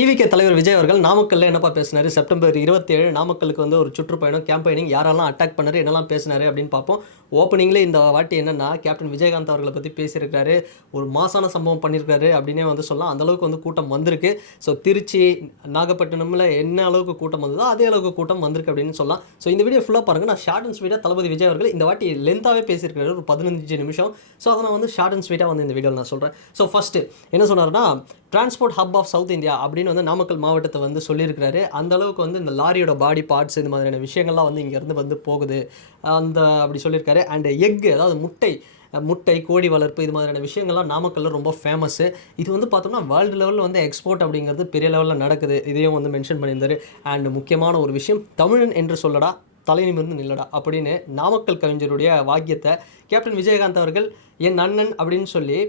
TVK தலைவர் விஜய் அவர்கள் நாமக்கல்ல என்னப்பா பேசினாரு? செப்டம்பர் 27 நாமக்கலுக்கு வந்து ஒரு சுற்றுப்பயணம் கேம்பெயினிங் யாரெல்லாம் அட்டாக் பண்ணாரு, என்னெல்லாம் பேசினாரு அப்படின்னு பார்ப்போம். ஓப்பனிங்ல இந்த வாட்டி என்னன்னா கேப்டன் விஜயகாந்த் அவர்களை பற்றி பேசியிருக்காரு. ஒரு மாசான சம்பவம் பண்ணியிருக்காரு அப்படின்னே வந்து சொல்லலாம். அந்த அளவுக்கு வந்து கூட்டம் வந்திருக்கு. ஸோ திருச்சி, நாகப்பட்டினம்ல என்ன அளவுக்கு கூட்டம் வந்ததோ அதே அளவுக்கு கூட்டம் வந்திருக்கு அப்படின்னு சொல்லலாம். ஸோ இந்த வீடியோ ஃபுல்லாக பாருங்க. நான் ஷார்ட் அண்ட் ஸ்வீட்டாக தளபதி விஜய் அவர்கள் இந்த வாட்டி லென்த்தாகவே பேசியிருக்காரு, ஒரு 15 நிமிஷம். ஸோ அதை நான் வந்து ஷார்ட் அண்ட் ஸ்வீட்டாக வந்து இந்த வீடியோவில் நான் சொல்கிறேன். ஸோ ஃபஸ்ட்டு என்ன சொன்னார்னா, transport hub of south India அப்படின்னு வந்து நாமக்கல் மாவட்டத்தை வந்து சொல்லியிருக்கிறாரு. அந்த அளவுக்கு வந்து இந்த லாரியோட பாடி பார்ட்ஸ் இந்த மாதிரியான விஷயங்கள்லாம் வந்து இங்கேருந்து வந்து போகுது அப்படி சொல்லியிருக்காரு. அண்ட் அதாவது முட்டை கோழி வளர்ப்பு இது மாதிரியான விஷயங்கள்லாம் நாமக்கல்ல ரொம்ப ஃபேமஸ்ஸு. இது வந்து பார்த்தோம்னா வேர்ல்டு லெவலில் வந்து எக்ஸ்போர்ட் அப்படிங்கிறது பெரிய லெவலில் நடக்குது. இதையும் வந்து மென்ஷன் பண்ணியிருந்தாரு. அண்ட் முக்கியமான ஒரு விஷயம், தமிழன் என்று சொல்லடா தலை நிமிர்ந்து நில்லடா அப்படின்னு நாமக்கல் கவிஞருடைய வாக்கியத்தை கேப்டன் விஜயகாந்த் அவர்கள் என் அண்ணன் அப்படின்னு சொல்லி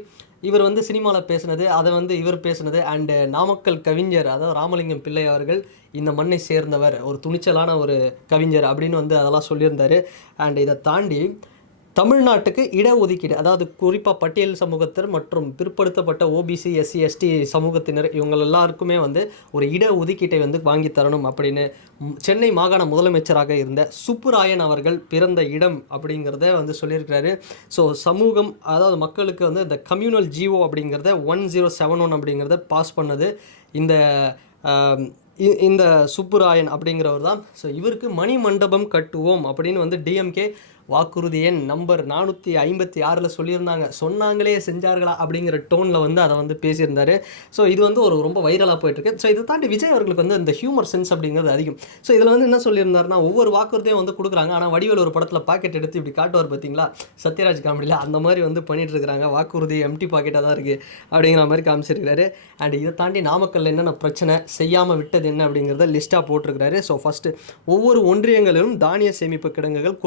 இவர் வந்து சினிமாவில் பேசுனது, அதை வந்து இவர் பேசுனது. அண்டு நாமக்கல் கவிஞர் அதாவது ராமலிங்கம் பிள்ளை அவர்கள் இந்த மண்ணை சேர்ந்தவர், ஒரு துணிச்சலான ஒரு கவிஞர் அப்படின்னு வந்து அதெல்லாம் சொல்லியிருந்தார். அண்ட் இதை தாண்டி தமிழ்நாட்டுக்கு இடஒதுக்கீடு, அதாவது குறிப்பாக பட்டியல் சமூகத்தினர் மற்றும் பிற்படுத்தப்பட்ட ஓபிசி, எஸ்சி, எஸ்டி சமூகத்தினர் இவங்க எல்லாருக்குமே வந்து ஒரு இடஒதுக்கீட்டை வந்து வாங்கி தரணும் அப்படின்னு சென்னை மாகாண முதலமைச்சராக இருந்த சுப்புராயன் அவர்கள் பிறந்த இடம் அப்படிங்கிறத வந்து சொல்லியிருக்கிறாரு. ஸோ சமூகம், அதாவது மக்களுக்கு வந்து இந்த கம்யூனல் ஜிஓ அப்படிங்கிறத 1071 அப்படிங்கிறத பாஸ் பண்ணது இந்த சுப்புராயன் அப்படிங்கிறவர் தான். ஸோ இவருக்கு மணி மண்டபம் கட்டுவோம் அப்படின்னு வந்து டிஎம்கே வாக்குறுதி எண் நம்பர் 456 சொல்லியிருந்தாங்க. சொன்னாங்களே செஞ்சார்களா அப்படிங்கிற டோனில் வந்து அதை வந்து பேசியிருந்தார். ஸோ இது வந்து ஒரு ரொம்ப வைரலாக போயிட்டுருக்கு. ஸோ இதை தாண்டி விஜய் அவர்களுக்கு வந்து இந்த ஹியூமர் சென்ஸ் அப்படிங்கிறது அதிகம். ஸோ இதில் வந்து என்ன சொல்லியிருந்தாருன்னா, ஒவ்வொரு வாக்குறுதியும் வந்து கொடுக்குறாங்க. ஆனால் வடிவேல் ஒரு படத்தில் பாக்கெட் எடுத்து இப்படி காட்டுவார் பார்த்தீங்களா, சத்யராஜ் காமெடியில், அந்த மாதிரி வந்து பண்ணிட்டு இருக்கிறாங்க. வாக்குறுதி எம்டி பாக்கெட்டாக தான் இருக்குது அப்படிங்கிற மாதிரி காமிச்சிருக்கிறாரு. அண்ட் இதை தாண்டி நாமக்கல்ல என்னென்ன பிரச்சனை, செய்யாமல் விட்டது என்ன அப்படிங்கிறத லிஸ்ட்டாக போட்டிருக்கிறாரு. ஸோ ஃபஸ்ட்டு, ஒவ்வொரு ஒன்றியங்களிலும் தானிய சேமிப்பு கிடங்குகள்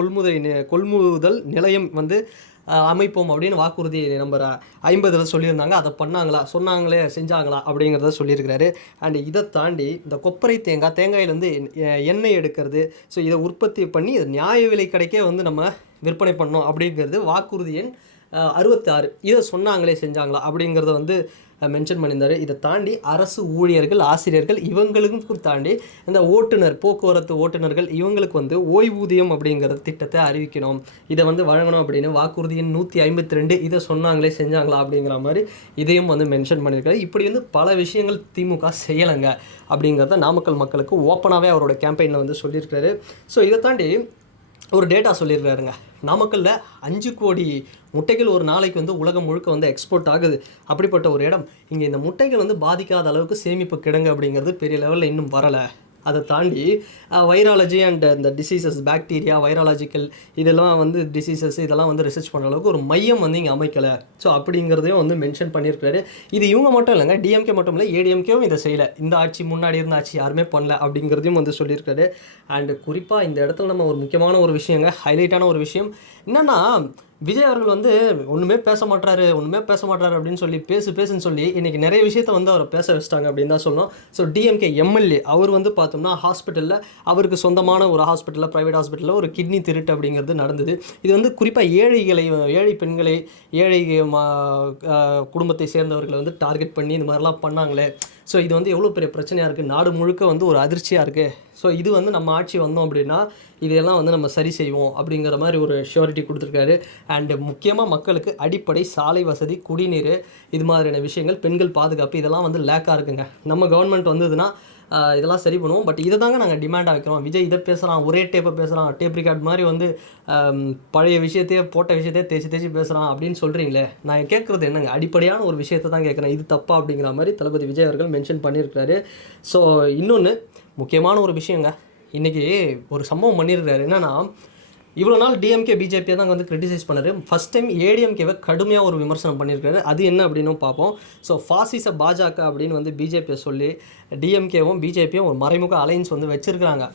கொள்முதல் நிலையம் வந்து அமைப்போம் அப்படின்னு வாக்குறுதி நம்பர் 50 சொல்லியிருந்தாங்க. அதை பண்ணாங்களா, சொன்னாங்களே செஞ்சாங்களா அப்படிங்கிறத சொல்லியிருக்கிறாரு. அண்ட் இதை தாண்டி இந்த கொப்பரை தேங்காயிலேருந்து எண்ணெய் எடுக்கிறது, ஸோ இதை உற்பத்தி பண்ணி நியாய விலை கடைக்கே வந்து நம்ம விற்பனை பண்ணோம் அப்படிங்கிறது வாக்குறுதி எண் 66. இதை சொன்னாங்களே செஞ்சாங்களா அப்படிங்கிறத வந்து மென்ஷன் பண்ணியிருந்தார். இதை தாண்டி அரசு ஊழியர்கள், ஆசிரியர்கள் இவங்களுக்கும் தாண்டி இந்த போக்குவரத்து ஓட்டுநர்கள் இவங்களுக்கு வந்து ஓய்வூதியம் அப்படிங்கிற திட்டத்தை அறிவிக்கணும், இதை வந்து வழங்கணும் அப்படின்னு வாக்குறுதி எண் 152 இதை சொன்னாங்களே செஞ்சாங்களா அப்படிங்கிற மாதிரி இதையும் வந்து மென்ஷன் பண்ணியிருக்காரு. இப்படி வந்து பல விஷயங்கள் திமுக செய்யலைங்க அப்படிங்கிறத நாமக்கல் மக்களுக்கு ஓப்பனாகவே அவரோட கேம்பெயினில் வந்து சொல்லியிருக்காரு. ஸோ இதை தாண்டி ஒரு டேட்டா சொல்லியிருக்காருங்க. நாமக்கல்லில் 5 கோடி முட்டைகள் ஒரு நாளைக்கு வந்து உலகம் முழுக்க வந்து எக்ஸ்போர்ட் ஆகுது. அப்படிப்பட்ட ஒரு இடம், இங்கே இந்த முட்டைகள் வந்து பாதிக்காத அளவுக்கு சேமிப்பு கிடங்கு அப்படிங்கிறது பெரிய லெவலில் இன்னும் வரலை. அதை தாண்டி வைராலஜி அண்ட் இந்த டிசீசஸ், பாக்டீரியா, வைராலஜிக்கல் இதெல்லாம் வந்து டிசீசஸ் இதெல்லாம் வந்து ரிசர்ச் பண்ணுற அளவுக்கு ஒரு மையம் வந்து இங்கே அமைக்கலை. ஸோ அப்படிங்கிறதையும் வந்து மென்ஷன் பண்ணியிருக்காரு. இது இவங்க மட்டும் இல்லைங்க, டிஎம்கே மட்டும் இல்லை, ஏடிஎம்கேவும் இதை செய்யலை. இந்த ஆட்சி, முன்னாடி இருந்த ஆட்சி யாருமே பண்ணல அப்படிங்கிறதையும் வந்து சொல்லியிருக்காரு. அண்டு குறிப்பாக இந்த இடத்துல நம்ம ஒரு முக்கியமான ஒரு விஷயங்க, ஹைலைட்டான ஒரு விஷயம் என்னென்னா, விஜய் அவர்கள் வந்து ஒன்றுமே பேச மாட்டாரு அப்படின்னு சொல்லி பேசுன்னு சொல்லி இன்றைக்கி நிறைய விஷயத்த வந்து அவரை பேச வச்சிட்டாங்க அப்படின்னு தான் சொல்லணும். ஸோ டிஎம்கே எம்எல்ஏ அவர் வந்து பார்த்தோம்னா ஹாஸ்பிட்டலில், அவருக்கு சொந்தமான ஒரு ஹாஸ்பிட்டலில், ப்ரைவேட் ஹாஸ்பிட்டலில் ஒரு கிட்னி திருட்டு அப்படிங்கிறது நடந்தது. இது வந்து குறிப்பாக ஏழை பெண்களை, ஏழை குடும்பத்தை சேர்ந்தவர்களை வந்து டார்கெட் பண்ணி இந்த மாதிரிலாம் பண்ணாங்களே. ஸோ இது வந்து எவ்வளோ பெரிய பிரச்சனையாக இருக்குது, நாடு முழுக்க வந்து ஒரு அதிர்ச்சியாக இருக்குது. ஸோ இது வந்து நம்ம ஆட்சி வந்தோம் அப்படின்னா இதையெல்லாம் வந்து நம்ம சரி செய்வோம் அப்படிங்கிற மாதிரி ஒரு ஷூரிட்டி கொடுத்துருக்காரு. அண்டு முக்கியமாக மக்களுக்கு அடிப்படை சாலை வசதி, குடிநீர் இது மாதிரியான விஷயங்கள், பெண்கள் பாதுகாப்பு இதெல்லாம் வந்து லேக்காக இருக்குங்க. நம்ம கவர்மெண்ட் வந்ததுன்னா இதெல்லாம் சரி பண்ணுவோம். பட் இதை தாங்க நாங்கள் டிமாண்டாக வைக்கிறோம். விஜய் இதை பேசுகிறான், ஒரே டேப்பை பேசுகிறான், டேப் ரிகார்ட் மாதிரி வந்து பழைய விஷயத்தையே போட்ட விஷயத்தையே தேய்ச்சி பேசுகிறான் அப்படின்னு சொல்கிறீங்களே. நான் கேட்குறது என்னங்க, அடிப்படையான ஒரு விஷயத்தை தான் கேட்குறேன். இது தப்பா அப்படிங்கிற மாதிரி தளபதி விஜய் அவர்கள் மென்ஷன் பண்ணியிருக்காரு. ஸோ இன்னொன்று முக்கியமான ஒரு விஷயங்க, இன்றைக்கி ஒரு சம்பவம் பண்ணியிருக்காரு. என்னென்னா, இவ்வளோ நாள் டிஎம்கே பிஜேபியை தான் வந்து கிரிட்டிசைஸ் பண்ணார். ஃபஸ்ட் டைம் ஏடிஎம்கேவை கடுமையாக ஒரு விமர்சனம் பண்ணியிருக்காரு. அது என்ன அப்படின்னு பார்ப்போம். ஸோ ஃபாசிச பாஜக அப்படின்னு வந்து பிஜேபியை சொல்லி டிஎம்கேவும் பிஜேபியும் ஒரு மறைமுக அலைன்ஸ் வந்து வச்சுருக்காங்க.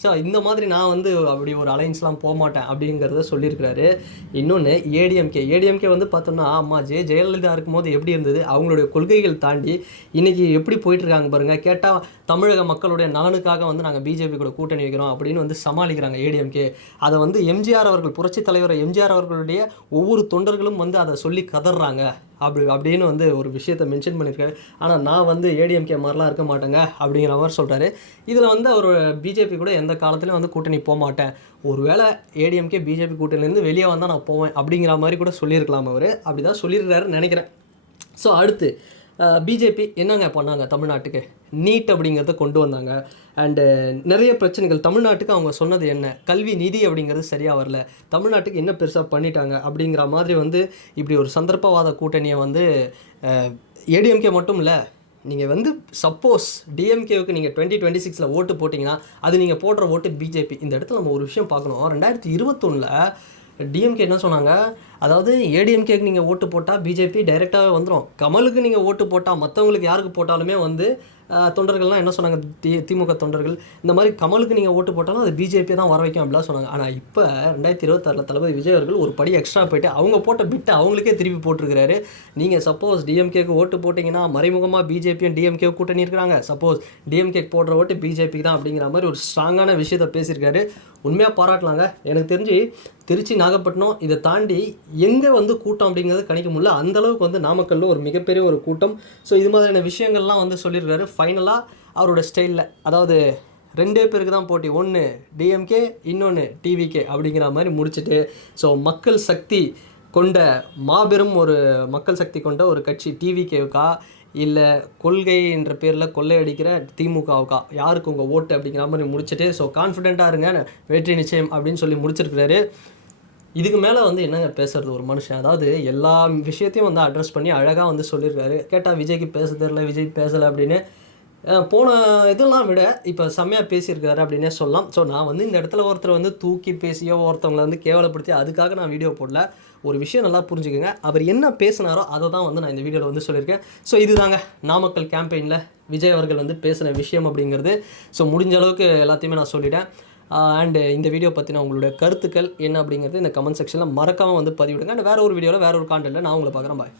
ஸோ இந்த மாதிரி நான் வந்து அப்படி ஒரு அலைன்ஸ்லாம் போக மாட்டேன் அப்படிங்கிறத சொல்லியிருக்கிறாரு. இன்னொன்று ஏடிஎம்கே வந்து பார்த்தோம்னா, அம்மா ஜெயலலிதா இருக்கும்போது எப்படி இருந்தது, அவங்களுடைய கொள்கைகள் தாண்டி இன்றைக்கி எப்படி போயிட்டுருக்காங்க பாருங்கள். கேட்டால் தமிழக மக்களுடைய நலனுக்காக வந்து நாங்கள் பிஜேபி கூட கூட்டணி வைக்கிறோம் அப்படின்னு வந்து சமாளிக்கிறாங்க ஏடிஎம்கே. அதை வந்து எம்ஜிஆர் அவர்கள், புரட்சி தலைவர் எம்ஜிஆர் அவர்களுடைய ஒவ்வொரு தொண்டர்களும் வந்து அதை சொல்லி கதறாங்க. அப்படின்னு வந்து ஒரு விஷயத்தை மென்ஷன் பண்ணியிருக்காரு. ஆனால் நான் வந்து ஏடிஎம்கே மாதிரிலாம் இருக்க மாட்டேங்க அப்படிங்கிற மாதிரி சொல்கிறாரு. இதில் வந்து அவர் பிஜேபி கூட எந்த காலத்துலையும் வந்து கூட்டணி போக மாட்டேன், ஒருவேளை ஏடிஎம்கே பிஜேபி கூட்டணிலேருந்து வெளியே வந்தால் நான் போவேன் அப்படிங்கிற மாதிரி கூட சொல்லியிருக்கலாம். அவர் அப்படி தான் சொல்லியிருக்காருன்னு நினைக்கிறேன். ஸோ அடுத்து பிஜேபி என்னங்க பண்ணாங்க தமிழ்நாட்டுக்கு? நீட் அப்படிங்கிறத கொண்டு வந்தாங்க. அண்டு நிறைய பிரச்சனைகள் தமிழ்நாட்டுக்கு. அவங்க சொன்னது என்ன? கல்வி நிதி அப்படிங்கிறது சரியாக வரல, தமிழ்நாட்டுக்கு என்ன பெருசாக பண்ணிட்டாங்க அப்படிங்கிற மாதிரி வந்து இப்படி ஒரு சந்தர்ப்பவாத கூட்டணியை வந்து ஏடிஎம்கே மட்டும் இல்லை, நீங்கள் வந்து சப்போஸ் டிஎம்கேவுக்கு நீங்கள் 2026 ஓட்டு போட்டிங்கன்னா அது நீங்கள் போடுற ஓட்டு பிஜேபி. இந்த இடத்துல நம்ம ஒரு விஷயம் பார்க்கணும். 2021 டிஎம்கே என்ன சொன்னாங்க, அதாவது ஏடிஎம்கேக்கு நீங்கள் ஓட்டு போட்டால் பிஜேபி டைரெக்டாகவே வந்துடும், கமலுக்கு நீங்கள் ஓட்டு போட்டால் மற்றவங்களுக்கு யாருக்கு போட்டாலுமே வந்து தொண்டர்கள்லாம் என்ன சொன்னாங்க, திமுக தொண்டர்கள் இந்த மாதிரி கமலுக்கு நீங்கள் ஓட்டு போட்டாலும் அது பிஜேபி தான் வர வைக்கும் அப்படிலாம் சொன்னாங்க. ஆனால் இப்போ 2026 தளபதி விஜய் அவர்கள் ஒரு படி எக்ஸ்ட்ரா போயிட்டு அவங்க போட்ட பிட்டை அவங்களுக்கே திருப்பி போட்டிருக்கிறாரு. நீங்கள் சப்போஸ் டிஎம்கேக்கு ஓட்டு போட்டிங்கன்னா மறைமுகமாக பிஜேபியும் டிஎம்கே கூட்டணி இருக்கிறாங்க, சப்போஸ் டிஎம்கேக்கு போடுற ஓட்டு பிஜேபி தான் அப்படிங்கிற மாதிரி ஒரு ஸ்ட்ராங்கான விஷயத்தை பேசியிருக்காரு. உண்மையாக பாராட்டலாங்க. எனக்கு தெரிஞ்சு திருச்சி, நாகப்பட்டினம் இதை தாண்டி எங்கே வந்து கூட்டம் அப்படிங்கிறது கணிக்க முடியல, அந்தளவுக்கு வந்து நாமக்கல்லில் ஒரு மிகப்பெரிய ஒரு கூட்டம். ஸோ இது மாதிரியான விஷயங்கள்லாம் வந்து சொல்லியிருக்காரு. ஃபைனலாக அவரோட ஸ்டைலில், அதாவது 2 பேருக்கு தான் போட்டி, ஒன்று டிஎம்கே இன்னொன்று டிவிகே அப்படிங்கிற மாதிரி முடிச்சுட்டு, ஸோ மக்கள் சக்தி கொண்ட மாபெரும் ஒரு மக்கள் சக்தி கொண்ட ஒரு கட்சி டிவிகேவுக்கா இல்லை கொள்கை என்ற பேரில் கொள்ளையடிக்கிற திமுகவுக்கா, யாருக்கு உங்கள் ஓட்டு அப்படிங்கிற மாதிரி முடிச்சுட்டு, ஸோ கான்ஃபிடென்ட்டாக இருங்க, வெற்றி நிச்சயம் அப்படின்னு சொல்லி முடிச்சிருக்கிறாரு. இதுக்கு மேலே வந்து என்னங்க பேசுறது ஒரு மனுஷன்? அதாவது எல்லா விஷயத்தையும் வந்து அட்ரஸ் பண்ணி அழகாக வந்து சொல்லியிருக்காரு. கேட்டால் விஜய்க்கு பேச தெரியல, விஜய் பேசலை அப்படின்னு போன இதெல்லாம் விட இப்போ செம்மையாக பேசியிருக்காரு அப்படின்னே சொல்லலாம். ஸோ நான் வந்து இந்த இடத்துல ஒருத்தர் வந்து தூக்கி பேசியோ ஒருத்தவங்களை வந்து கேவலப்படுத்தி அதுக்காக நான் வீடியோ போடல. ஒரு விஷயம் நல்லா புரிஞ்சுக்கோங்க, அவர் என்ன பேசினாரோ அதை தான் வந்து நான் இந்த வீடியோவில் வந்து சொல்லியிருக்கேன். ஸோ இதுதாங்க நாமக்கல் கேம்பெயினில் விஜய் அவர்கள் வந்து பேசின விஷயம் அப்படிங்கிறது. ஸோ முடிஞ்ச அளவுக்கு எல்லாத்தையுமே நான் சொல்லிட்டேன். அண்டு இந்த வீடியோ பற்றின உங்களுடைய கருத்துக்கள் என்ன அப்படிங்கிறது இந்த கமெண்ட் செக்ஷனில் மறக்காமல் வந்து பதிவிடுங்க. அண்ட் வேறு ஒரு வீடியோவில் வேறு ஒரு கான்டென்ட்டில் நான் உங்களை பார்க்குறேன். பாய்.